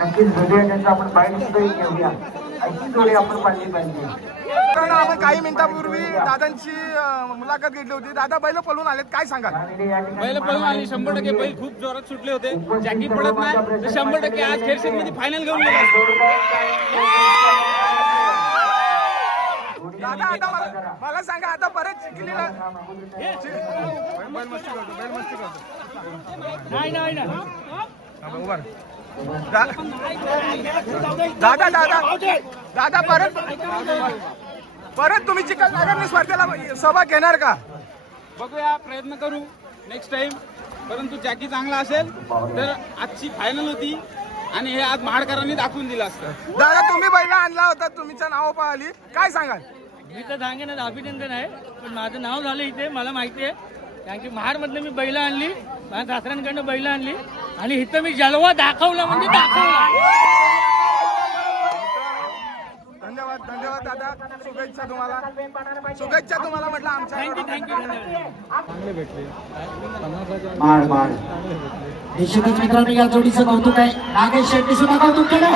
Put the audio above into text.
नक्कीच बघूया त्यांचा आपण बाईट सुद्धा घेऊया. अशी जोडी आपण पाहिली पाहिजे. कारण आपण काही मिनिटापूर्वी दादांची मुलाखत घेतली होती. दादा बैल पळून आलेत, काय सांगा? बैल पळून आली 100%. बैल खूप जोरात सुटले होते. जॅकी पडत नाही तर 100% आज खेळशेत मध्ये फायनल घेऊन गेला. दादा आता मला सांगा, आता बरेच चिखलीला बैल मस्ती करतो, बैल मस्ती करतो. नाही नाही ना दादा दादा दादा परत तुम्ही चिखलनगर स्पर्धेला सहभाग घेणार का? बघूया, प्रयत्न करू नेक्स्ट टाइम. परंतु जॅकी चांगला असेल तर आजची फायनल होती आणि हे आज महाडकरांनी दाखवून दिलं असतं. दादा तुम्ही बैला आणला होता, तुमचं नाव पाहिली, काय सांगाल? मी तर सांगेन अभिनंदन आहे, पण माझं नाव झालं इथे, मला माहिती आहे. कारण की महाडमधनं मी बैला आणली, माझ्या सासऱ्यांकडनं बैला आणली आणि इथं मी जलवा दाखवला म्हणजे दाखवला. धन्यवाद धन्यवाद दादा, शुभेच्छा तुम्हाला, शुभेच्छा तुम्हाला म्हटलं आमच्या. थँक्यू थँक्यू धन्यवाद. माड माड निश्चितच मित्रांनो या जोडीचं कौतुक आहे. नागेश शेट्टी सुद्धा कौतुक केलं.